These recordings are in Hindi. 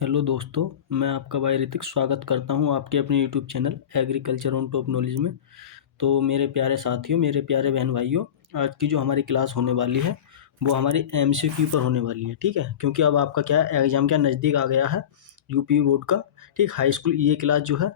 हेलो दोस्तों, मैं आपका भाई ऋतिक स्वागत करता हूं आपके अपने YouTube channel agriculture on top knowledge में। तो मेरे प्यारे साथियों, मेरे प्यारे बहन भाइयों, आज की जो हमारी क्लास होने वाली है वो हमारी एमसीक्यू पर होने वाली है। ठीक है, क्योंकि अब आपका क्या है, एग्ज़ाम क्या नज़दीक आ गया है यूपी बोर्ड का। ठीक, हाई स्कूल ये क्लास जो है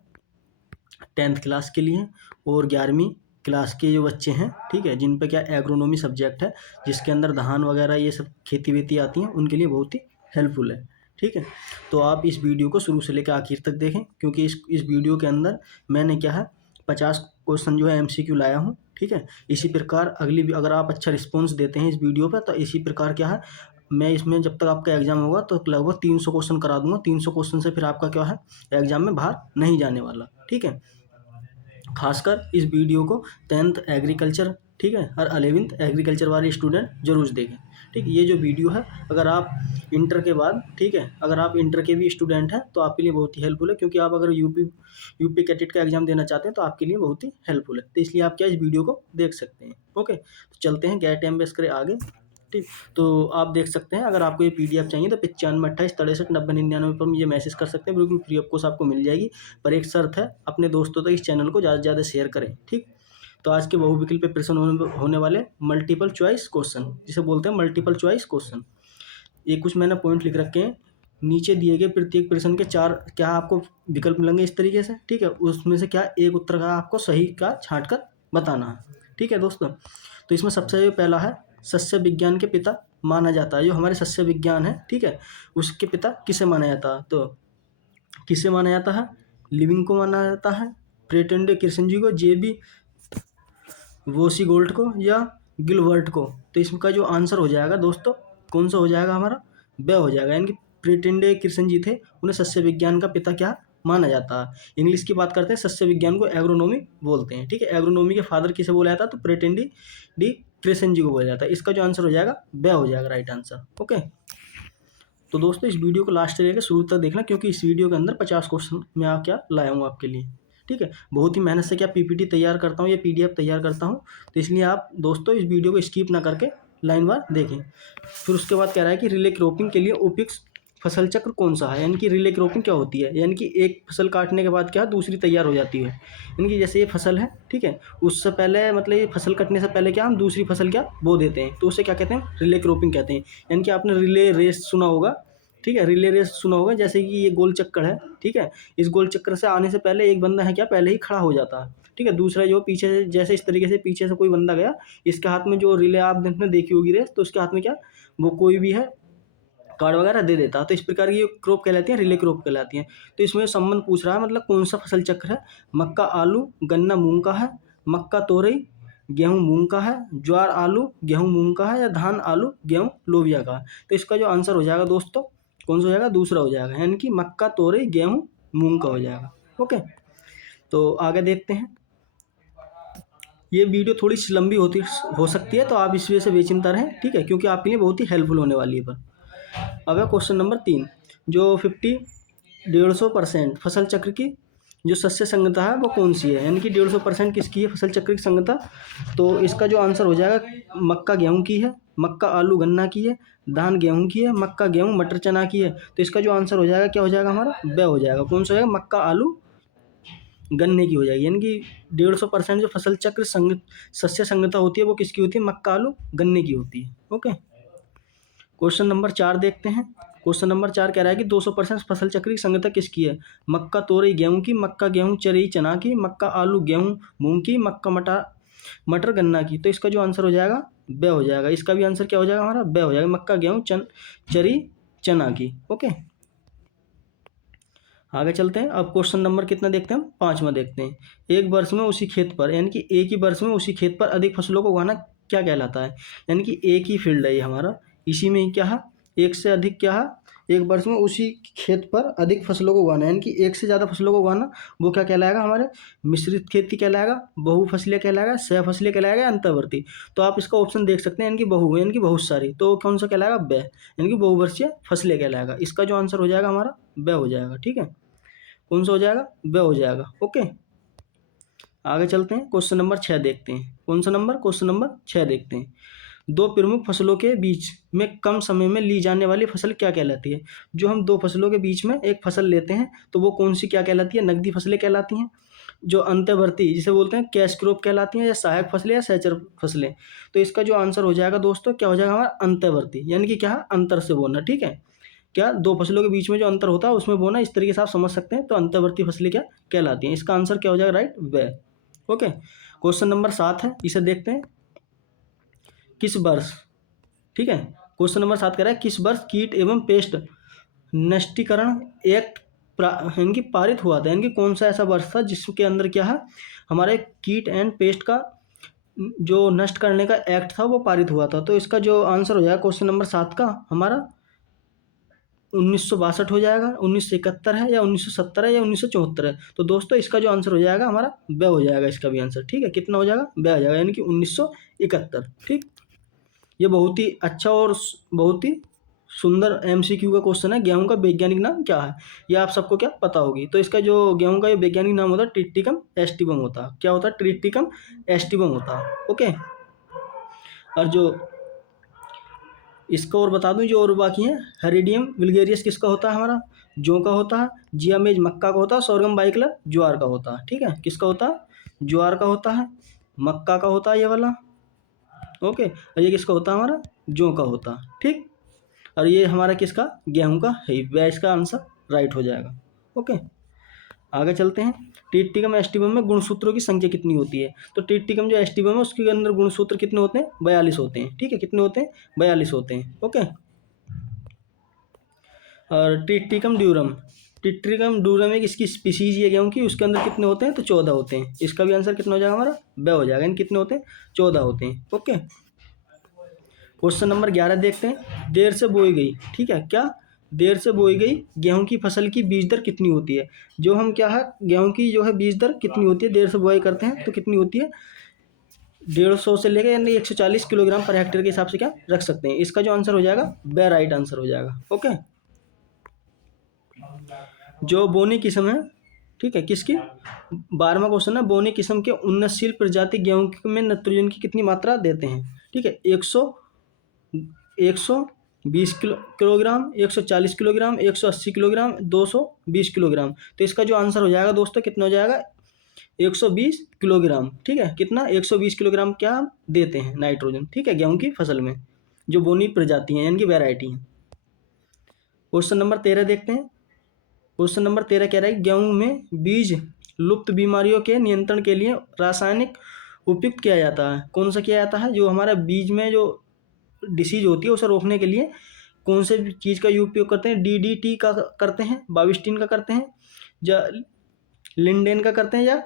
10th क्लास के लिए और 11वीं क्लास के जो बच्चे हैं, ठीक है, जिन पे क्या एग्रोनॉमी सब्जेक्ट है, जिसके अंदर धान वगैरह ये सब खेती वेती आती हैं, उनके लिए बहुत ही हेल्पफुल है। ठीक है, तो आप इस वीडियो को शुरू से लेकर आखिर तक देखें, क्योंकि इस वीडियो के अंदर मैंने क्या है 50 क्वेश्चन जो है एमसीक्यू लाया हूँ। ठीक है, इसी प्रकार अगली भी अगर आप अच्छा रिस्पॉन्स देते हैं इस वीडियो पर, तो इसी प्रकार क्या है, मैं इसमें जब तक आपका एग्जाम होगा तो लगभग 300 क्वेश्चन करा दूंगा। 300 क्वेश्चन से फिर आपका क्या है, एग्जाम में बाहर नहीं जाने वाला। ठीक है, खासकर इस वीडियो को 10th एग्रीकल्चर, ठीक है, और 11th एग्रीकल्चर वाले स्टूडेंट जरूर देखें। ठीक, ये जो वीडियो है, अगर आप इंटर के बाद, ठीक है, अगर आप इंटर के भी स्टूडेंट हैं तो आपके लिए बहुत ही हेल्पफुल है, क्योंकि आप अगर यूपी कैटेट का एग्जाम देना चाहते हैं तो आपके लिए बहुत ही हेल्पफुल है। तो इसलिए आप क्या इस वीडियो को देख सकते हैं। ओके, तो चलते हैं गैट टाइम वेस्ट करें आगे। ठीक, तो आप देख सकते हैं, अगर आपको ये पीडीएफ चाहिए तो 95 28 63 90 99 पर मुझे मैसेज कर सकते हैं, बिल्कुल फ्री ऑफ कॉस्ट आपको मिल जाएगी। पर एक शर्त है, अपने दोस्तों तक इस चैनल को ज़्यादा से ज़्यादा शेयर करें। ठीक, तो आज के बहुविकल्पी प्रश्न होने वाले मल्टीपल चॉइस क्वेश्चन, जिसे बोलते हैं मल्टीपल चॉइस क्वेश्चन। ये कुछ मैंने पॉइंट लिख रखे हैं। नीचे दिए गए प्रत्येक प्रश्न के 4 क्या आपको विकल्प मिलेंगे इस तरीके से। ठीक है, उसमें से क्या एक उत्तर का आपको सही का छांट कर बताना है। ठीक है दोस्तों, तो इसमें सबसे पहला है, सस्य विज्ञान के पिता माना जाता है, जो हमारे सस्य विज्ञान है, ठीक है, उसके पिता किसे माना जाता है? तो किसे माना जाता है? लिविंग को माना जाता है, प्रेटेंडे किर्सन को, जेबी वोसी गोल्ड को, या गिलवर्ट को। तो इसका जो आंसर हो जाएगा दोस्तों, कौन सा हो जाएगा हमारा? ब हो जाएगा। यानी कि प्रेटेंडे किर्सन जी थे, उन्हें सस्य विज्ञान का पिता क्या माना जाता है। इंग्लिश की बात करते हैं, सस्य विज्ञान को एग्रोनॉमी बोलते हैं। ठीक है, एग्रोनॉमी के फादर किसे बोला जाता है? तो प्रेटेंडी डी क्रिसन जी को बोला जाता है। इसका जो आंसर हो जाएगा ब हो जाएगा, राइट आंसर। ओके, तो दोस्तों इस वीडियो को लास्ट से लेकर शुरू तक देखना, क्योंकि इस वीडियो के अंदर 50 क्वेश्चन मैं क्या लाया हूँ आपके लिए। ठीक है, बहुत ही मेहनत से क्या पीपीटी तैयार करता हूँ, ये पीडीएफ तैयार करता हूँ। तो इसलिए आप दोस्तों इस वीडियो को स्किप ना करके लाइन वार देखें। फिर उसके बाद कह रहा है कि रिले क्रॉपिंग के लिए उपयुक्त फसल चक्र कौन सा है। यानी कि रिले क्रॉपिंग क्या होती है? यानी कि एक फसल काटने के बाद क्या दूसरी तैयार हो जाती है। यानी कि जैसे ये फसल है, ठीक है, उससे पहले मतलब ये फसल कटने से पहले क्या हम दूसरी फसल क्या बो देते हैं, तो उसे क्या कहते हैं? रिले क्रॉपिंग कहते हैं। यानी कि आपने रिले रेस सुना होगा। ठीक है, रिले रेस सुना होगा, जैसे कि ये गोल चक्कर है। ठीक है, इस गोल चक्कर से आने से पहले एक बंदा है क्या पहले ही खड़ा हो जाता है। ठीक है, दूसरा जो पीछे से, जैसे इस तरीके से पीछे से कोई बंदा गया, इसके हाथ में जो रिले आपने देखी होगी रेस, तो उसके हाथ में क्या वो कोई भी है कार्ड वगैरह दे देता है। तो इस प्रकार की क्रॉप कहलाती है, रिले क्रॉप कहलाती हैं। तो इसमें संबंध पूछ रहा है, मतलब कौन सा फसल चक्र है? मक्का आलू गन्ना मूंग का है, मक्का तोरई गेहूं मूंग का है, ज्वार आलू गेहूं मूंग का है, या धान आलू गेहूं लोबिया का है। तो इसका जो आंसर हो जाएगा दोस्तों, कौन सा हो जाएगा? दूसरा हो जाएगा, यानी कि मक्का तोरई गेहूं मूंग का हो जाएगा। ओके, तो आगे देखते हैं। ये वीडियो थोड़ी सी लंबी हो सकती है, तो आप इस वजह से बेचिंता रहें। ठीक है, क्योंकि आपके लिए बहुत ही हेल्पफुल होने वाली है। पर अब है क्वेश्चन नंबर 3, जो 150% फसल चक्र की जो सस्य संगता है वो कौन सी है? यानी कि 150% किसकी है फसल चक्र की संगता? तो इसका जो आंसर हो जाएगा, मक्का गेहूं की है, मक्का आलू गन्ना की है, धान गेहूं की है, मक्का गेहूं मटर चना की है। तो इसका जो आंसर हो जाएगा क्या हो जाएगा हमारा? ब हो जाएगा। कौन सा हो जाएगा? मक्का आलू गन्ने की हो जाएगी। यानी कि 150% जो फसल चक्र सस्य संगता होती है वो किसकी होती है? मक्का आलू गन्ने की होती है। ओके, क्वेश्चन नंबर 4 देखते हैं। क्वेश्चन नंबर 4 कह रहा है कि 200% फसल चक्र की संगता किसकी है? मक्का तोरई गेहूं की, मक्का गेहूं चरई चना की, मक्का आलू गेहूं मूंग की, मक्का मटर गन्ना की। तो इसका जो आंसर हो जाएगा ब हो जाएगा। इसका भी आंसर क्या हो जाएगा हमारा? ब हो जाएगा, मक्का गेहूं चरी चना की। ओके, आगे चलते हैं। अब क्वेश्चन नंबर कितना देखते हैं हम? 5वां देखते हैं। एक वर्ष में उसी खेत पर, यानी कि एक ही वर्ष में उसी खेत पर अधिक फसलों को उगाना क्या कहलाता है? यानी कि एक ही फील्ड है ये हमारा, इसी में ही क्या है, एक से अधिक क्या है, एक वर्ष में उसी खेत पर अधिक फसलों को उगाना, यानी कि एक से ज़्यादा फसलों को उगाना, वो क्या कहलाएगा हमारे? मिश्रित खेती कहलाएगा, बहुफसलीय कहलाएगा, सहफसलीय कहलाएगा, अंतर्वर्ती। तो आप इसका ऑप्शन देख सकते हैं, यानी कि बहु यानी कि बहुत सारी, तो कौन सा कहलाएगा? ब, यानी कि बहुवर्षीय फसलें कहलाएगा। इसका जो आंसर हो जाएगा हमारा ब हो जाएगा। ठीक है, कौन सा हो जाएगा? ब हो जाएगा। ओके, आगे चलते हैं। क्वेश्चन नंबर 6 देखते हैं। कौन सा नंबर? क्वेश्चन नंबर 6 देखते हैं। दो प्रमुख फसलों के बीच में कम समय में ली जाने वाली फसल क्या कहलाती है? जो हम दो फसलों के बीच में एक फसल लेते हैं तो वो कौन सी क्या कहलाती है? नकदी फसलें कहलाती हैं। जो अंतर्वर्ती जिसे बोलते हैं कैश क्रॉप कहलाती हैं, या सहायक फसलें या सहचर फसलें। तो इसका जो आंसर हो जाएगा दोस्तों क्या हो जाएगा हमारा? अंतर्वर्ती, यानी कि क्या है? अंतर से बोना। ठीक है, क्या दो फसलों के बीच में जो अंतर होता है उसमें बोना, इस तरीके से आप समझ सकते हैं। तो अंतर्वर्ती फसलें क्या कहलाती हैं? इसका आंसर क्या हो जाएगा? राइट, वे। ओके, क्वेश्चन नंबर 7 है, इसे देखते हैं। किस वर्ष, ठीक है, क्वेश्चन नंबर 7 कह रहा है किस वर्ष कीट एवं पेस्ट नष्टीकरण एक्ट यानी कि पारित हुआ था? यानी कि कौन सा ऐसा वर्ष था जिसके अंदर क्या है? हमारे कीट एंड पेस्ट का जो नष्ट करने का एक्ट था वो पारित हुआ था। तो इसका जो आंसर हो जाएगा क्वेश्चन नंबर 7 का हमारा 1962 हो जाएगा, 1971 है, या 1970 है, या 1974 है। तो दोस्तों इसका जो आंसर हो जाएगा हमारा ब हो जाएगा, इसका भी आंसर। ठीक है, कितना हो जाएगा? ब हो जाएगा, यानी कि 1971। ठीक, ये बहुत ही अच्छा और बहुत ही सुंदर एमसीक्यू का क्वेश्चन है। गेहूं का वैज्ञानिक नाम क्या है? ये आप सबको क्या पता होगी। तो इसका जो गेहूं का ये वैज्ञानिक नाम होता है ट्रिटिकम एस्टिवम होता है। क्या होता है? ट्रिटिकम एस्टिवम होता है। ओके, और जो इसको और बता दूं जो और बाकी है, हेरिडियम विल्गेरियस किसका होता है? हमारा जौ का होता है। जियामेज मक्का का होता है। सोरगम बाइकलर ज्वार का होता है। ठीक है, किसका होता है? ज्वार का होता है, मक्का का होता है ये वाला। ओके, और ये किसका होता है? हमारा जौ का होता है। ठीक, और ये हमारा किसका? गेहूं का है। वह इसका आंसर राइट हो जाएगा। ओके, आगे चलते हैं। ट्रिटिकम एस्टिवम में गुणसूत्रों की संख्या कितनी होती है? तो ट्रिटिकम जो एस्टिवम है उसके अंदर गुणसूत्र कितने होते हैं? 42 होते हैं। ठीक है, कितने होते हैं? 42 होते हैं। ओके, और ट्रिटिकम ड्यूरम एक इसकी स्पीसीज है गेहूं की, उसके अंदर कितने होते हैं? तो 14 होते हैं। इसका भी आंसर कितना हो जाएगा हमारा? ब हो जाएगा, यानी कितने होते हैं? 14 होते हैं। ओके, क्वेश्चन नंबर 11 देखते हैं। देर से बोई गई, ठीक है, क्या देर से बोई गई गेहूं की फसल की बीज दर कितनी होती है? जो हम क्या है गेहूं की जो है बीज दर कितनी होती है? देर से बुआई करते हैं तो कितनी होती है? 150 से लेकर यानी 140 किलोग्राम पर हेक्टेयर के हिसाब से क्या रख सकते हैं। इसका जो आंसर हो जाएगा ब राइट आंसर हो जाएगा। ओके, जो बोनी किस्म है, ठीक है, किसकी? 12वां क्वेश्चन है, बोनी किस्म के उन्नतशील प्रजाति गेहूं में नाइट्रोजन की कितनी मात्रा देते हैं? ठीक है, 120 किलोग्राम, 140 किलोग्राम, 180 किलोग्राम, 220 किलोग्राम। तो इसका जो आंसर हो जाएगा दोस्तों कितना हो जाएगा? 120 किलोग्राम। ठीक है, कितना? 120 किलोग्राम क्या देते हैं नाइट्रोजन, ठीक है, गेहूं की फसल में, जो बोनी प्रजाति हैं यानी कि वैरायटी हैं। क्वेश्चन नंबर 13 देखते हैं। क्वेश्चन नंबर 13 कह रहा है गेहूं में बीज लुप्त बीमारियों के नियंत्रण के लिए रासायनिक उपयुक्त किया जाता है। कौन सा किया जाता है? जो हमारा बीज में जो डिसीज होती है उसे रोकने के लिए कौन से चीज़ का उपयोग करते हैं? डीडीटी का करते हैं, बाविस्टिन का करते हैं, या लिंडेन का करते हैं, या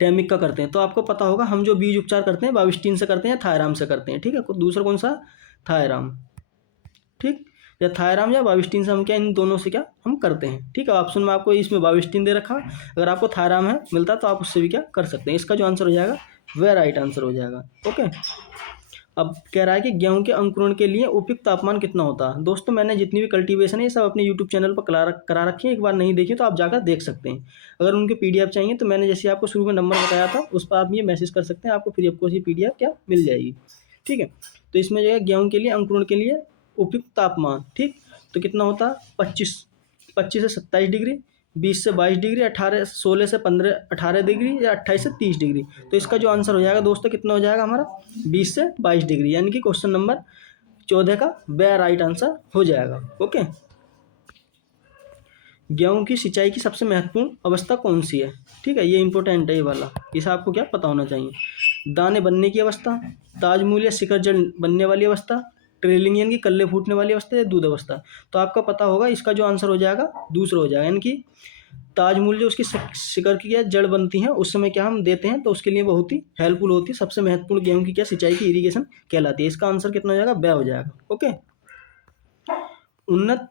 टेमिक का करते हैं। तो आपको पता होगा हम जो बीज उपचार करते हैं बाविस्टिन से करते हैं, थायराम से करते हैं। ठीक है, दूसरा कौन सा? थायराम। ठीक, या थायराम या बाविस्टिन से हम क्या इन दोनों से क्या हम करते हैं। ठीक है, ऑप्शन में आपको इसमें बाविस्टिन दे रखा, अगर आपको थायराम है मिलता तो आप उससे भी क्या कर सकते हैं। इसका जो आंसर हो जाएगा वह राइट आंसर हो जाएगा। ओके, अब कह रहा है कि गेहूं के अंकुरण के लिए उपयुक्त तापमान कितना होता है? दोस्तों मैंने जितनी भी कल्टीवेशन है ये सब अपने यूट्यूब चैनल पर करा रखी है। एक बार नहीं देखी तो आप जाकर देख सकते हैं। अगर उनके पीडीएफ चाहिए तो मैंने जैसे आपको शुरू में नंबर बताया था उस पर आप ये मैसेज कर सकते हैं, आपको फ्री ऑफ कॉस्ट ये पीडीएफ क्या मिल जाएगी। ठीक है, तो इसमें जो है गेहूं के लिए अंकुरण के लिए उपयुक्त तापमान, ठीक, तो कितना होता है? 25 से 27 डिग्री, 20 से 22 डिग्री, 16 से 18 डिग्री, या 28 से 30 डिग्री। तो इसका जो आंसर हो जाएगा दोस्तों कितना हो जाएगा हमारा? 20 से 22 डिग्री, यानी कि क्वेश्चन नंबर 14 का ब राइट आंसर हो जाएगा। ओके, गेहूं की सिंचाई की सबसे महत्वपूर्ण अवस्था कौन सी है? ठीक है, ये इंपॉर्टेंट है ये वाला, इसे आपको क्या पता होना चाहिए। दाने बनने की अवस्था, ताजमूल या शिखर जड़ बनने वाली अवस्था, ट्रेलिंग यानी कि कल्ले फूटने वाली अवस्था, या दूध अवस्था। तो आपका पता होगा इसका जो आंसर हो जाएगा दूसरा हो जाएगा, यानी कि ताजमूल जो उसकी शिखर की क्या जड़ बनती है उस समय क्या हम देते हैं तो उसके लिए बहुत ही हेल्पफुल होती है। सबसे महत्वपूर्ण गेहूं की क्या सिंचाई की इरिगेशन कहलाती है। इसका आंसर कितना हो जाएगा? ब हो जाएगा। ओके, उन्नत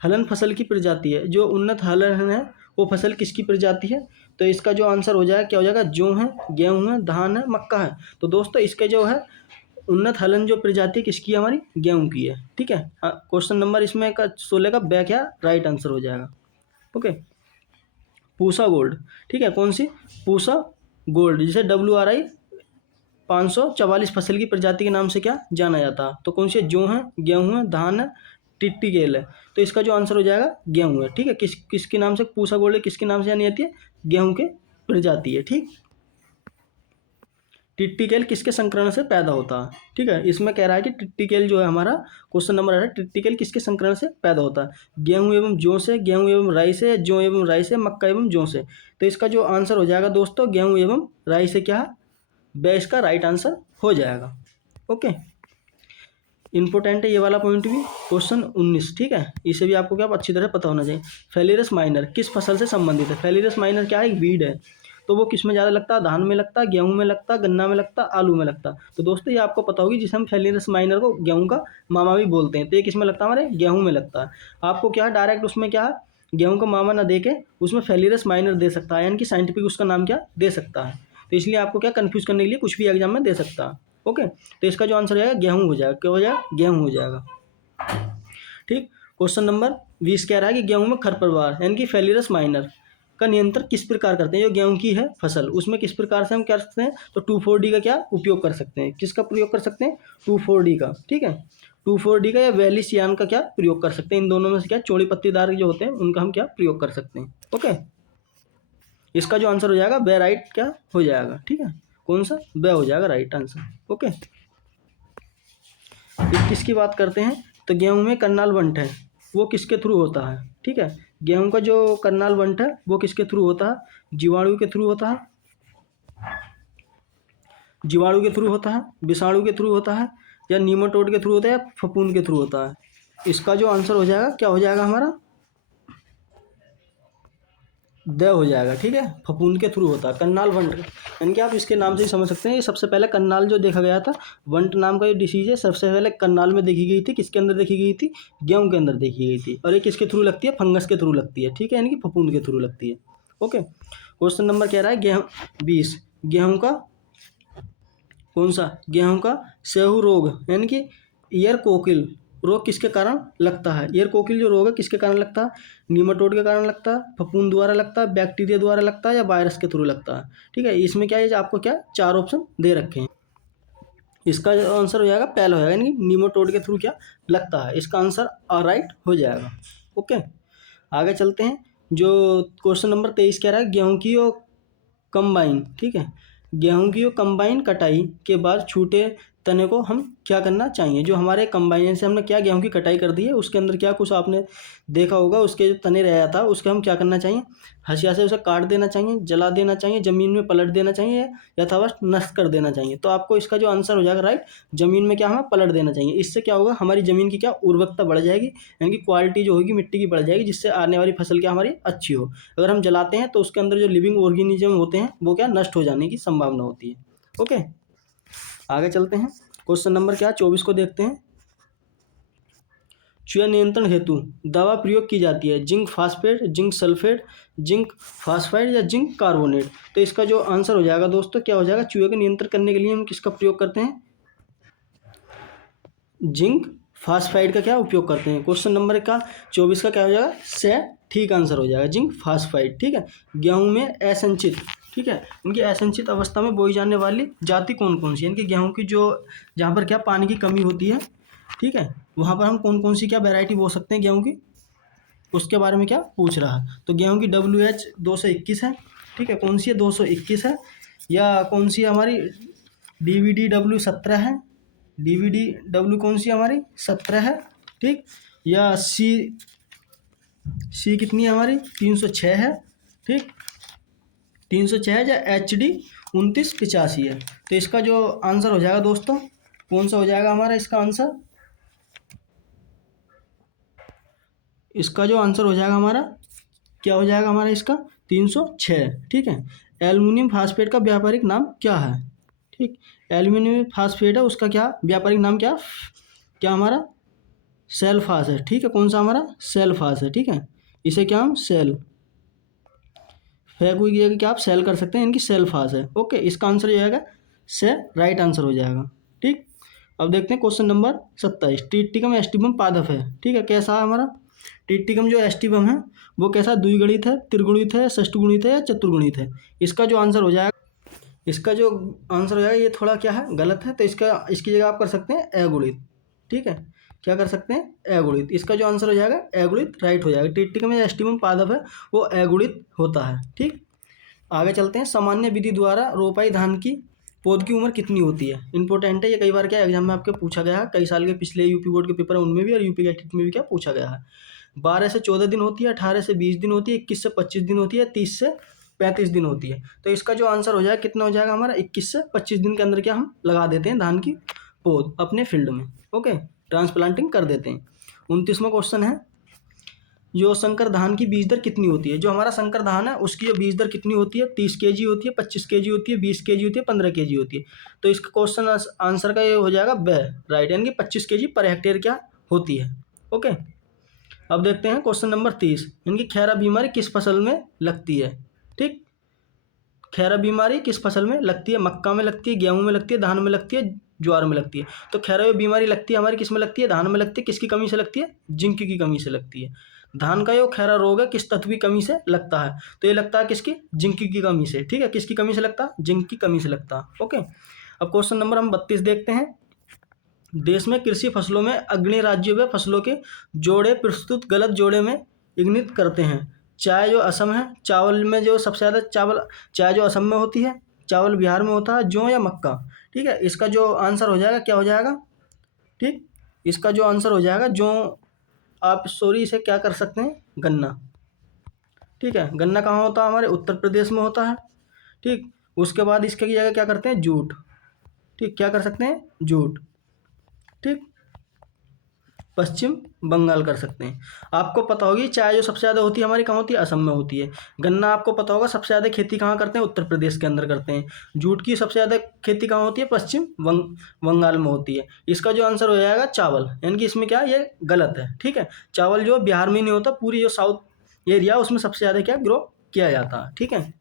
हलन फसल की प्रजाति है। जो उन्नत हलन है वो फसल किसकी प्रजाति है? तो इसका जो आंसर हो जाएगा क्या हो जाएगा? जौ है, गेहूं है, धान है, मक्का है। तो दोस्तों इसके जो है उन्नत हलन जो प्रजाति किसकी है? हमारी गेहूं की है। ठीक है, क्वेश्चन नंबर इसमें का 16 का ब क्या राइट आंसर हो जाएगा। ओके, पूसा गोल्ड, ठीक है, कौन सी? पूसा गोल्ड, जिसे WRI 544 फसल की प्रजाति के नाम से क्या जाना जाता है? तो कौन सी है? जौ है, गेहूँ है, धान है, टिट्टिकेल है। तो इसका जो आंसर हो जाएगा गेहूँ है। ठीक है, किसके नाम से पूसा गोल्ड किसके नाम से जानी जाती है? गेहूँ के प्रजाति है। ठीक, टिट्टिकेल किसके संकरण से पैदा होता है? ठीक है, इसमें कह रहा है कि टिट्टिकेल जो है हमारा क्वेश्चन नंबर है, टिट्टिकेल किसके संकरण से पैदा होता है? गेहूं एवं जौ से, गेहूं एवं राई से, जौ एवं राई से, मक्का एवं जौ से। तो इसका जो आंसर हो जाएगा दोस्तों गेहूं एवं राई से क्या है? वह इसका राइट आंसर हो जाएगा। ओके, इंपॉर्टेंट है ये वाला पॉइंट भी। क्वेश्चन 19, ठीक है, इसे भी आपको क्या अच्छी तरह पता होना चाहिए। फेलियरस माइनर किस फसल से संबंधित है? फेलियरस माइनर क्या है? एक वीड है। तो वो किस में ज़्यादा लगता है? धान में लगता है, गेहूं में लगता है, गन्ना में लगता है, आलू में लगता है। तो दोस्तों ये आपको पता होगी, जिसे हम फेलियरस माइनर को गेहूं का मामा भी बोलते हैं। तो ये किस में लगता है? हमारे गेहूं में लगता है। आपको क्या है, डायरेक्ट उसमें क्या है, गेहूं का मामा ना दे के उसमें फेलियरस माइनर दे सकता है, यानी कि साइंटिफिक उसका नाम क्या दे सकता है। तो इसलिए आपको क्या कन्फ्यूज करने के लिए कुछ भी एग्जाम में दे सकता है। ओके, तो इसका जो आंसर हो जाएगा गेहूं हो जाएगा। क्या हो जाएगा? गेहूं हो जाएगा। ठीक, क्वेश्चन नंबर 20 कह रहा है कि गेहूं में खरपतवार यानी कि फेलियरस माइनर का नियंत्रण किस प्रकार करते हैं? जो गेहूं की है फसल, उसमें किस प्रकार से हम कर सकते हैं? तो 2,4-D का क्या उपयोग कर सकते हैं? किसका प्रयोग कर सकते हैं? 2,4-D का। ठीक है, 2,4-D का या वैलिसियान का क्या प्रयोग कर सकते हैं? इन दोनों में से क्या चौड़ी पत्तीदार जो होते हैं उनका हम क्या प्रयोग कर सकते हैं। ओके, इसका जो आंसर हो जाएगा वे राइट क्या हो जाएगा। ठीक है, कौन सा? वे हो जाएगा राइट आंसर। ओके, 21 की बात करते हैं। तो गेहूं में करनाल वंट है, वो किसके थ्रू होता है? ठीक है, गेहूं का जो करनाल वंट है वो किसके थ्रू होता है? जीवाणु के थ्रू होता है, जीवाणु के थ्रू होता है, विषाणु के थ्रू होता है, या नीमाटोड के थ्रू होता है, या फफूंद के थ्रू होता है? इसका जो आंसर हो जाएगा क्या हो जाएगा हमारा? द हो जाएगा। ठीक है, फफूंद के थ्रू होता है करनाल वंट, यानी कि आप इसके नाम से ही समझ सकते हैं। ये सबसे पहले करनाल जो देखा गया था, वंट नाम का जो डिसीज है, सबसे पहले करनाल में देखी गई थी। किसके अंदर देखी गई थी? गेहूं के अंदर देखी गई थी। और ये किसके थ्रू लगती है? फंगस के थ्रू लगती है। ठीक है, यानी कि फफूंद के थ्रू लगती है। ओके, क्वेश्चन नंबर कह रहा है गेहूँ 20, गेहूँ का कौन सा? गेहूं का सेहू रोग यानी कि ईयर कोकिल रोग किसके कारण लगता है? ईयर कोकिल जो रोग है किसके कारण लगता है? नीमाटोड के कारण लगता है, फफूंद द्वारा लगता है, बैक्टीरिया द्वारा लगता है, या वायरस के थ्रू लगता है? ठीक है, इसमें क्या है, आपको क्या 4 ऑप्शन दे रखे हैं। इसका जो आंसर हो जाएगा पहला हो जाएगा, यानी कि नीमाटोड के थ्रू क्या लगता है। इसका आंसर राइट हो जाएगा। ओके, आगे चलते हैं। जो क्वेश्चन नंबर 23 कह रहा है गेहूं की और कंबाइन, ठीक है, गेहूं की कंबाइन कटाई के बाद छूटे तने को हम क्या करना चाहिए? जो हमारे कंबाइन से हमने क्या गेहूं की कटाई कर दी है, उसके अंदर क्या कुछ आपने देखा होगा, उसके जो तने रह जाता है उसके हम क्या करना चाहिए? हसिया से उसे काट देना चाहिए, जला देना चाहिए, ज़मीन में पलट देना चाहिए, या अथवा नष्ट कर देना चाहिए। तो आपको इसका जो आंसर हो जाएगा राइट, ज़मीन में क्या हमें पलट देना चाहिए। इससे क्या होगा, हमारी ज़मीन की क्या उर्वरकता बढ़ जाएगी, यानी कि क्वालिटी जो होगी मिट्टी की बढ़ जाएगी, जिससे आने वाली फसल क्या हमारी अच्छी हो। अगर हम जलाते हैं तो उसके अंदर जो लिविंग ऑर्गेनिज्म होते हैं वो क्या नष्ट हो जाने की संभावना होती है। ओके, आगे चलते हैं। क्वेश्चन नंबर क्या 24 को देखते हैं। चूहा नियंत्रण हेतु दवा प्रयोग की जाती है? Zinc phosphate, zinc sulphate, zinc phosphide, या जिंक कार्बोनेट? तो इसका जो आंसर हो जाएगा दोस्तों क्या हो जाएगा? चूहे को नियंत्रण करने के लिए हम किसका प्रयोग करते हैं? जिंक फास्फाइड का क्या उपयोग करते हैं। क्वेश्चन नंबर का 24 का क्या हो जाएगा? से ठीक आंसर हो जाएगा जिंक फास्फाइड। ठीक है, गेहूं में असंचित, ठीक है, उनकी असंचित अवस्था में बोई जाने वाली जाति कौन कौन सी है? इनकी गेहूं की जो जहाँ पर क्या पानी की कमी होती है, ठीक है, वहाँ पर हम कौन कौन सी क्या वैरायटी बो सकते हैं गेहूं की, उसके बारे में क्या पूछ रहा है। तो गेहूं की WH 221 है, ठीक है, कौन सी है? 221 है। या कौन सी हमारी DVDW 17 है, DVDW कौन सी हमारी 17 है, ठीक। या सी कितनी है हमारी? 306 है, ठीक, 306 है। या HD 2985 है। तो इसका जो आंसर हो जाएगा दोस्तों कौन सा हो जाएगा हमारा? इसका आंसर, इसका जो आंसर हो जाएगा हमारा क्या हो जाएगा हमारा? इसका 306, ठीक है। एल्युमिनियम फास्फेट का व्यापारिक नाम क्या है? ठीक, एल्युमिनियम फास्फेट है, उसका क्या व्यापारिक नाम क्या क्या हमारा? सेल्फास है, ठीक है। कौन सा हमारा? सेल्फास है, ठीक है। इसे क्या हम सेल फेंक हुई की क्या आप सेल कर सकते हैं, इनकी सेल्फास है। ओके, इसका आंसर हो जाएगा से राइट आंसर हो जाएगा, ठीक। अब देखते हैं क्वेश्चन नंबर 27। टिट्टिकम एस्टिबम पादप है, ठीक है, कैसा है हमारा? टिट्टिकम जो एस्टिबम है वो कैसा? द्विगुणित है, त्रिगुणित है, षष्ठगुणित है, या चतुर्गुणित है? इसका जो आंसर हो जाएगा, इसका जो आंसर हो जाएगा ये थोड़ा क्या है, गलत है, तो इसकी जगह आप कर सकते हैं अगुणित। ठीक है, क्या कर सकते हैं, अगुणित। इसका जो आंसर हो जाएगा अगुणित राइट हो जाएगा। टिट्टिका में एस्टिमम पादप है वो अगुणित होता है। ठीक, आगे चलते हैं। सामान्य विधि द्वारा रोपाई धान की पौध की उम्र कितनी होती है? इंपॉर्टेंट है ये, कई बार क्या एग्जाम में आपके पूछा गया है, कई साल के पिछले यूपी बोर्ड के पेपर है उनमें भी और यूपी कैटेट में भी क्या पूछा गया है। 12 से 14 दिन होती है, 18 से 20 दिन होती है, 21 से 25 दिन होती है, 30 से 35 दिन होती है। तो इसका जो आंसर हो जाएगा कितना हो जाएगा हमारा, 21 से 25 दिन के अंदर क्या हम लगा देते हैं धान की पौध अपने फील्ड में। ओके, ट्रांसप्लांटिंग कर देते हैं। 29वां क्वेश्चन है, जो संकर धान की बीज दर कितनी होती है? जो हमारा संकर धान है उसकी जो बीज दर कितनी होती है? 30 kg होती है, 25 kg होती है, 20 kg होती है, 15 kg होती है। तो इसका क्वेश्चन आंसर का ये हो जाएगा ब, राइट, यानी कि 25 kg पर हेक्टेयर क्या होती है। ओके, अब देखते हैं क्वेश्चन नंबर 30, यानी कि खैरा बीमारी किस फसल में लगती है? ठीक, खैरा बीमारी किस फसल में लगती है? मक्का में लगती है, गेहूं में लगती है, धान में लगती है, ज्वार में लगती है। तो खैरा बीमारी लगती है हमारी किस में लगती है? धान में लगती है। किसकी कमी से लगती है? जिंक की कमी से लगती है। धान का जो खैरा रोग है किस तत्व की कमी से लगता है? तो ये लगता है किसकी? जिंक की कमी से। ठीक है, किसकी कमी से लगता है? जिंक की कमी से लगता है। ओके, अब क्वेश्चन नंबर हम 32 देखते हैं। देश में कृषि फसलों में अग्रणी राज्यों व फसलों के जोड़े प्रस्तुत गलत जोड़े में इंगित करते हैं। चाय जो असम है, चावल में जो सबसे ज़्यादा चाय जो असम में होती है, चावल बिहार में होता है, जौ या मक्का। ठीक है, इसका जो आंसर हो जाएगा क्या हो जाएगा? ठीक, इसका जो आंसर हो जाएगा जौ, आप सॉरी इसे क्या कर सकते हैं, गन्ना। ठीक है, गन्ना कहाँ होता है? हमारे उत्तर प्रदेश में होता है। ठीक, उसके बाद इसके की जगह क्या करते हैं? जूट। ठीक, क्या कर सकते हैं? जूट। ठीक, पश्चिम बंगाल कर सकते हैं। आपको पता होगी चाय जो सबसे ज़्यादा होती है हमारी कहाँ होती है? असम में होती है। गन्ना आपको पता होगा सबसे ज़्यादा खेती कहाँ करते हैं? उत्तर प्रदेश के अंदर करते हैं। जूट की सबसे ज़्यादा खेती कहाँ होती है? पश्चिम बंगाल में होती है। इसका जो आंसर हो जाएगा चावल, यानी कि इसमें क्या, ये गलत है। ठीक है, चावल जो बिहार में नहीं होता, पूरी जो साउथ एरिया उसमें सबसे ज़्यादा क्या ग्रो किया जाता है। ठीक है,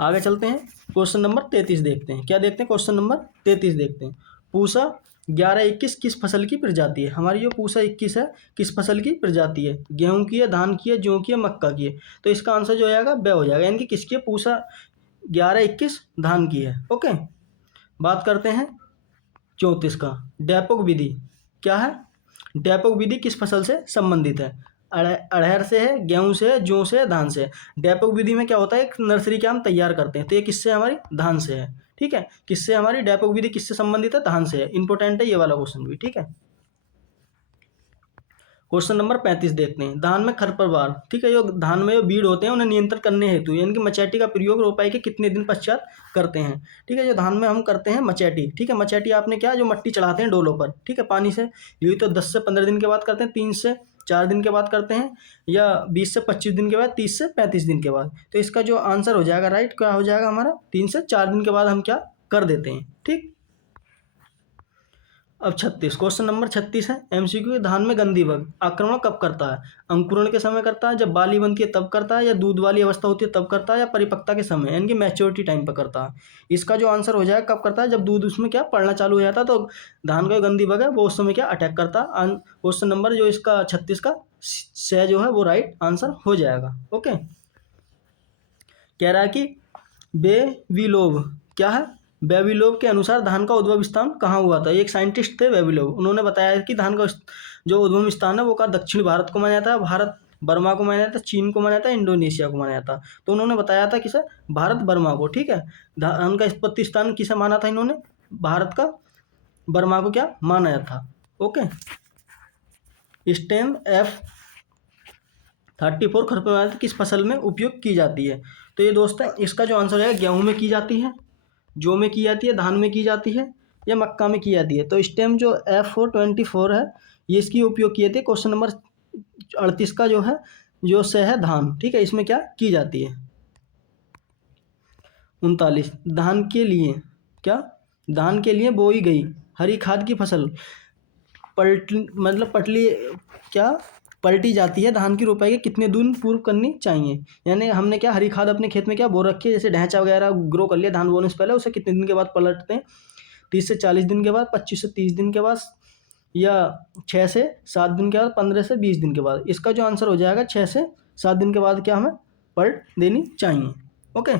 आगे चलते हैं। क्वेश्चन नंबर 33 देखते हैं। क्या देखते हैं? क्वेश्चन नंबर 33 देखते हैं। पूसा 11-21 किस फसल की प्रजाति है? हमारी जो पूसा 21 है किस फसल की प्रजाति है? गेहूं की है, धान की है, जौ की है, मक्का की है। तो इसका आंसर जो हो जाएगा ब हो जाएगा, यानी कि किसकी है? पूसा 11-21 धान की है। ओके, बात करते हैं 34 का। डैपोक विधि क्या है? डैपोक विधि किस फसल से संबंधित है? अड़हर से है, गेहूं से है, जौ से है, धान से है। डैपोक विधि में क्या होता है, एक नर्सरी क्या हम तैयार करते हैं, तो ये किससे? हमारी धान से है। ठीक है, किससे? हमारी डैपोक विधि किससे संबंधित है? धान से है। इंपॉर्टेंट है ये वाला क्वेश्चन भी। ठीक है, क्वेश्चन नंबर 35 देखते हैं। धान में खरपतवार, ठीक है, जो धान में जो बीड़ होते हैं उन्हें नियंत्रित करने हेतु यानी कि मचैटी का प्रयोग रोपाई के कितने दिन पश्चात करते हैं? ठीक है, जो धान में हम करते हैं मचैटी। ठीक है, मचैटी आपने क्या, जो मट्टी चढ़ाते हैं डोलों पर, ठीक है, पानी से, यही तो 10 से 15 दिन के बाद करते हैं, 3 से 4 दिन के बाद करते हैं, या 20 से 25 दिन के बाद, 30 से 35 दिन के बाद। तो इसका जो आंसर हो जाएगा राइट, क्या हो जाएगा हमारा? 3 से 4 दिन के बाद हम क्या कर देते हैं। ठीक, अब 36, क्वेश्चन नंबर 36 है एमसीक्यू। धान में गंदी बग आक्रमण कब करता है? अंकुरण के समय करता है, जब बाली बनती है तब करता है, या दूध वाली अवस्था होती है तब करता है, या परिपक्वता के समय यानी कि मैच्योरिटी टाइम पर करता है? इसका जो आंसर हो जाएगा कब करता है? जब दूध उसमें क्या पड़ना चालू हो जाता है, तो धान का जो गंदी बग है वो उस समय क्या अटैक करता है। क्वेश्चन नंबर जो इसका 36 का से जो है वो राइट आंसर हो जाएगा। ओके, कह रहा है कि बेबीलोव क्या है? बेबीलोव के अनुसार धान का उद्भव स्थान कहाँ हुआ था? एक साइंटिस्ट थे बेबीलोव, उन्होंने बताया कि धान का जो उद्भव स्थान है वो का दक्षिण भारत को माना जाता है, भारत बर्मा को माना जाता है, चीन को माना जाता है, इंडोनेशिया को माना जाता है। तो उन्होंने बताया था किसे? भारत बर्मा को। ठीक है, धान का उत्पत्ति स्थान किसे माना था इन्होंने? भारत का बर्मा को क्या माना जाता था। ओके, स्टेम F34 खरपतवार किस फसल में उपयोग की जाती है? तो ये दोस्त है, इसका जो आंसर है गेहूं में की जाती है, जौ में की जाती है, धान में की जाती है, या मक्का में की जाती है। तो स्टेम जो F424 है ये इसकी उपयोग किए थे। क्वेश्चन नंबर 38 का जो है जो से है धान। ठीक है, इसमें क्या की जाती है? 39, धान के लिए क्या? धान के लिए बोई गई हरी खाद की फसल पटली क्या पलटी जाती है धान की रोपाई के कितने दिन पूर्व करनी चाहिए? यानी हमने क्या हरी खाद अपने खेत में क्या बो रखी है, जैसे ढैंचा वगैरह ग्रो कर लिया धान बोने से पहले, उसे कितने दिन के बाद पलटते हैं? 30 से 40 दिन के बाद, 25 से 30 दिन के बाद, या 6 से 7 दिन के बाद, 15 से 20 दिन के बाद। इसका जो आंसर हो जाएगा 6 से 7 दिन के बाद क्या हमें पलट देनी चाहिए। ओके,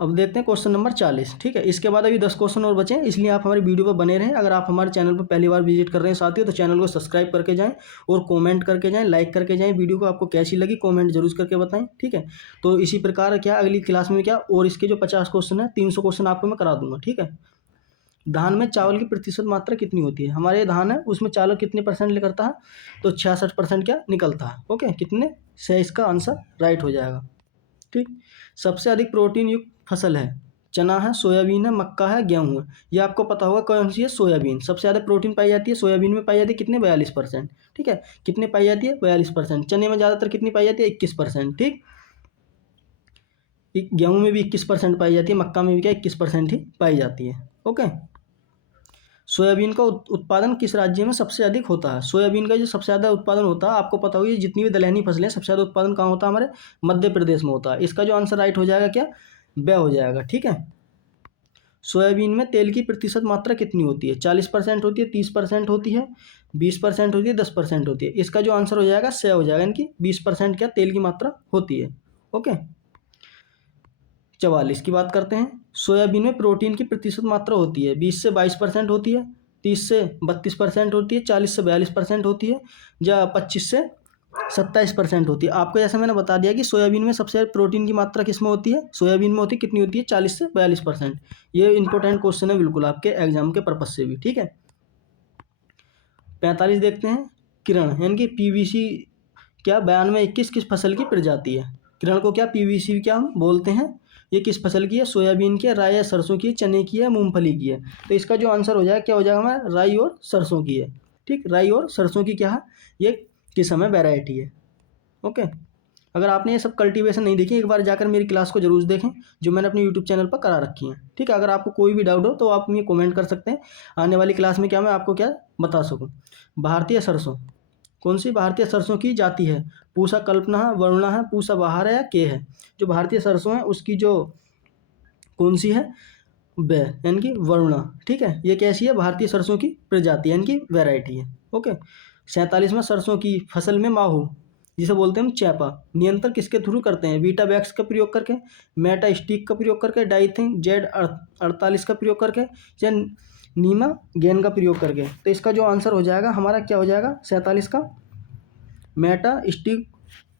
अब देखते हैं क्वेश्चन नंबर 40। ठीक है, इसके बाद अभी 10 क्वेश्चन और बचे हैं, इसलिए आप हमारी वीडियो पर बने रहें। अगर आप हमारे चैनल पर पहली बार विजिट कर रहे हैं साथियों, तो चैनल को सब्सक्राइब करके जाएं और कमेंट करके जाएं, लाइक करके जाएं। वीडियो को आपको कैसी लगी कमेंट जरूर करके बताएं। ठीक है, तो इसी प्रकार क्या अगली क्लास में क्या और इसके जो 50 क्वेश्चन है 300 क्वेश्चन आपको मैं करा दूंगा। ठीक है, धान में चावल की प्रतिशत मात्रा कितनी होती है? हमारे धान है उसमें चावल कितने परसेंट निकलता है? तो 66% क्या निकलता है। ओके, कितने से इसका आंसर राइट हो जाएगा। ठीक, सबसे अधिक प्रोटीन युक्त फसल है? चना है, सोयाबीन है, मक्का है, गेहूँ है। ये आपको पता होगा कौन सी है? सोयाबीन। सबसे ज़्यादा प्रोटीन पाई जाती है सोयाबीन में, पाई जाती है कितने? 42%। ठीक है, कितने पाई जाती है? 42%। चने में ज़्यादातर कितनी पाई जाती है? 21%। ठीक, गेहूँ में भी 21% पाई जाती है, मक्का में भी क्या 21% ही पाई जाती है। ओके, सोयाबीन का उत्पादन किस राज्य में सबसे अधिक होता है? सोयाबीन का जो सबसे ज़्यादा उत्पादन होता है, आपको पता होगी जितनी भी दलहनी फसलें सबसे ज़्यादा उत्पादन कहाँ होता है? हमारे मध्य प्रदेश में होता है। इसका जो आंसर राइट हो जाएगा क्या? ब हो जाएगा। ठीक है, सोयाबीन में तेल की प्रतिशत मात्रा कितनी होती है? 40% होती है, 30% होती है, 20% होती है, 10% होती है। इसका जो आंसर हो जाएगा स हो जाएगा, यानी कि 20% क्या तेल की मात्रा होती है। ओके, 44 की बात करते हैं। सोयाबीन में प्रोटीन की प्रतिशत मात्रा होती है 20 से 22% होती है, 30 से 32% होती है, 40 से 42% होती है, या 25 से 27% होती है। आपको जैसे मैंने बता दिया कि सोयाबीन में सबसे ज़्यादा प्रोटीन की मात्रा किस में होती है? सोयाबीन में होती है, कितनी होती है? 40 से 42%। ये इंपॉर्टेंट क्वेश्चन है बिल्कुल आपके एग्जाम के पर्पज से भी। ठीक है, 45 देखते हैं। किरण यानी कि पीवीसी क्या बयान में 21 किस फसल की प्रजाति है? किरण को क्या पीवीसी क्या हम बोलते हैं? ये किस फसल की है? सोयाबीन की है, राई या सरसों की है, चने की है, मूंगफली की है। तो इसका जो आंसर हो जाएगा क्या हो जाएगा हमारा? राई और सरसों की है। ठीक, राई और सरसों की क्या है? ये किस समय वैरायटी है। ओके, अगर आपने ये सब कल्टीवेशन नहीं देखी, एक बार जाकर मेरी क्लास को जरूर देखें जो मैंने अपने यूट्यूब चैनल पर करा रखी है। ठीक है, अगर आपको कोई भी डाउट हो तो आप मुझे कमेंट कर सकते हैं, आने वाली क्लास में क्या मैं आपको क्या बता सकूँ। भारतीय सरसों कौन सी भारतीय सरसों की जाति है? पूसा कल्पना है, वरुणा है, पूसा बहार है, या के है? जो भारतीय सरसों है उसकी जो कौन सी है? ब यानी कि वरुणा। ठीक है, ये कैसी है? भारतीय सरसों की प्रजाति यानी कि वैरायटी है। ओके, 47 में सरसों की फसल में माहू जिसे बोलते हैं हम चैपा नियंत्रण किसके थ्रू करते हैं? बीटा वैक्स का प्रयोग करके, मेटा स्टिक का प्रयोग करके, डाइथिन Z48 का प्रयोग करके, या नीमा गेन का प्रयोग करके। तो इसका जो आंसर हो जाएगा हमारा क्या हो जाएगा? 47 का मेटा स्टिक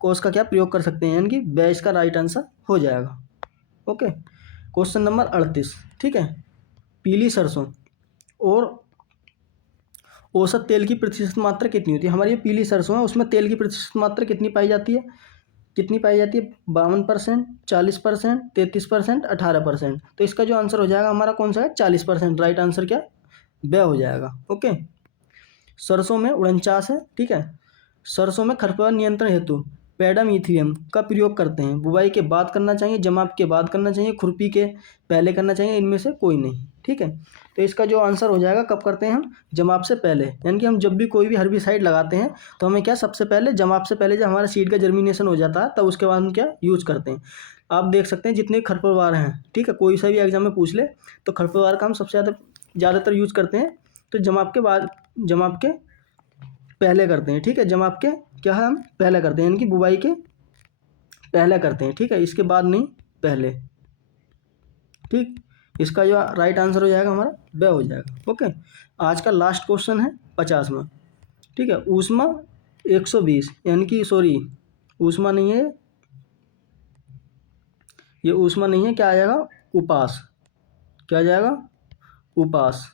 कोर्स का क्या प्रयोग कर सकते हैं, यानी कि ब इसका राइट आंसर हो जाएगा। Okay, question number 38। ठीक है, पीली सरसों और औसत तेल की प्रतिशत मात्रा कितनी होती है? हमारी ये पीली सरसों है उसमें तेल की प्रतिशत मात्रा कितनी पाई जाती है? कितनी पाई जाती है? 52%, 40%, 33%, 18%। तो इसका जो आंसर हो जाएगा हमारा कौन सा है? 40%। राइट आंसर क्या? ब हो जाएगा। ओके, सरसों में 49 है। ठीक है, सरसों में खरपतवार नियंत्रण हेतु पैडामिथियम का प्रयोग करते हैं। बुवाई के बाद करना चाहिए, जमाव के बाद करना चाहिए, खुरपी के पहले करना चाहिए, इनमें से कोई नहीं। ठीक है, तो इसका जो आंसर हो जाएगा कब करते हैं हम? जमाव से पहले। यानी कि हम जब भी कोई भी हर्बिसाइड लगाते हैं तो हमें क्या सबसे पहले जमाव से पहले जब हमारा सीड का जर्मिनेशन हो जाता है तब उसके बाद हम क्या यूज करते हैं। आप देख सकते हैं जितने खरपतवार हैं, ठीक है, कोई सा भी एग्जाम में पूछ ले तो खरपतवार का हम सबसे ज़्यादातर यूज करते हैं तो जमाव के बाद, जमाव के पहले करते हैं। ठीक है, जमाव के क्या है हम पहले करते हैं, यानी कि बुवाई के पहले करते हैं। ठीक है, इसके बाद नहीं, पहले। ठीक, इसका जो राइट आंसर हो जाएगा हमारा ब हो जाएगा। ओके, आज का लास्ट क्वेश्चन है 50वां। ठीक है, ऊष्मा 120 यानी कि सॉरी ऊष्मा नहीं है, ये ऊष्मा नहीं है, क्या आ जाएगा? उपास। क्या आ जाएगा? उपास।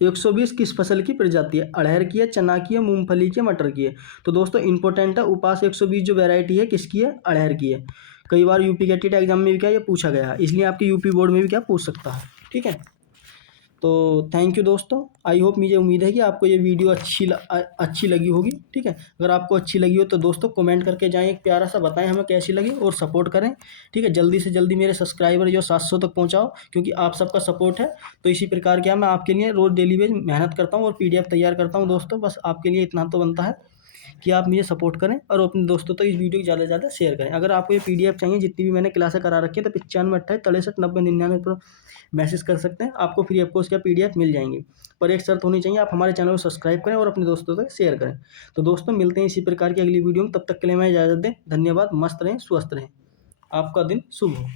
120 किस फसल की प्रजाति है? अरहर की है, चना की है, मूंगफली की है, मटर की है। तो दोस्तों इंपॉर्टेंट है, उपास 120 जो वैरायटी है किसकी है? अरहर की है। कई बार यूपी के टेट एग्जाम में भी क्या ये पूछा गया है, इसलिए आपके यूपी बोर्ड में भी क्या पूछ सकता है। ठीक है, तो थैंक यू दोस्तों। आई होप, मुझे उम्मीद है कि आपको ये वीडियो अच्छी लगी होगी। ठीक है, अगर आपको अच्छी लगी हो तो दोस्तों कमेंट करके जाएं, एक प्यारा सा बताएं हमें कैसी लगी और सपोर्ट करें। ठीक है, जल्दी से जल्दी मेरे सब्सक्राइबर जो 700 तक पहुंचाओ, क्योंकि आप सबका सपोर्ट है। तो इसी प्रकार क्या मैं आपके लिए रोज़ डेली बेस मेहनत करता हूँ और PDF तैयार करता हूँ दोस्तों। बस आपके लिए इतना तो बनता है कि आप मुझे सपोर्ट करें और अपने दोस्तों तक इस वीडियो को ज़्यादा से ज़्यादा शेयर करें। अगर आपको ये PDF चाहिए जितनी भी मैंने क्लासें करा रखी है तो 95 28 63 90 99 पर मैसेज कर सकते हैं, आपको फ्री ऑफ कॉस्ट क्या PDF मिल जाएंगी। पर एक शर्त होनी चाहिए, आप हमारे चैनल को सब्सक्राइब करें और अपने दोस्तों तक शेयर करें। तो दोस्तों मिलते हैं इसी प्रकार की अगली वीडियो में, तब तक के लिए मैं इजाज़त दें। धन्यवाद, मस्त रहें, स्वस्थ रहें, आपका दिन शुभ हो।